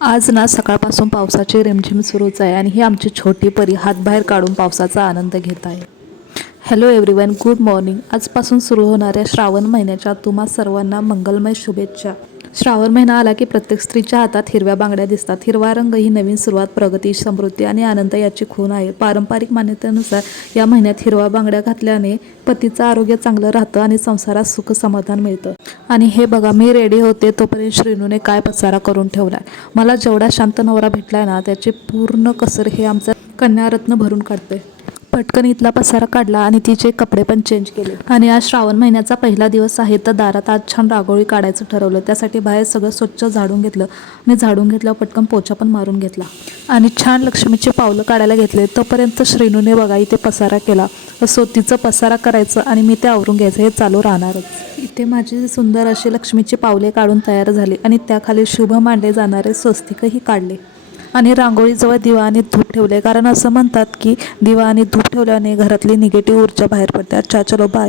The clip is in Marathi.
आज ना सकाळपासून पावसाची रिमझिम सुरूच आहे आणि ही आमची छोटी परी हातबाहेर काढून पावसाचा आनंद घेत आहे. Hello everyone, good morning. आजपासून सुरू होणाऱ्या श्रावण महिन्याच्या तुम्हा सर्वांना मंगलमय शुभेच्छा. श्रावण महिना आला की प्रत्येक स्त्रीच्या हातात हिरव्या बांगड्या दिसतात. हिरवा रंग ही नवीन सुरुवात, प्रगती, समृद्धी आणि आनंद याची खूण आहे. पारंपरिक मान्यतेनुसार या महिन्यात हिरव्या बांगड्या घातल्याने पतीचं आरोग्य चांगलं राहतं आणि संसारात सुख समाधान मिळतं. आणि हे बघा, मी रेडी होते तोपर्यंत श्रीनूने काय पसारा करून ठेवलाय. मला जेवढा शांत नवरा भेटलाय ना, त्याची पूर्ण कसर हे आमचं कन्यारत्न भरून काढते. पटकन इथला पसारा काढला आणि तिचे कपडे पण चेंज केले. आणि आज श्रावण महिन्याचा पहिला दिवस आहे, तर दारात आज छान रांगोळी काढायचं ठरवलं. त्यासाठी बाहेर सगळं स्वच्छ झाडून घेतलं आणि झाडून घेतल्यावर पटकन पोछा पण मारून घेतला आणि छान लक्ष्मीचे पावलं काढायला घेतले. तोपर्यंत श्रीनूने बघा इथे पसारा केला. सो तिचं पसारा करायचं आणि मी ते आवरून घ्यायचं, हे चालू राहणारच. इथे माझी सुंदर अशी लक्ष्मीची पावले काढून तयार झाली आणि त्याखाली शुभ मांडले जाणारे स्वस्तिकही काढले आणि रांगोळीजवळ दिवा आणि धूप ठेवले. कारण असं म्हणतात की दिवा आणि धूप ठेवल्याने घरातली निगेटिव्ह ऊर्जा बाहेर पडते. अच्छा, चलो बाय.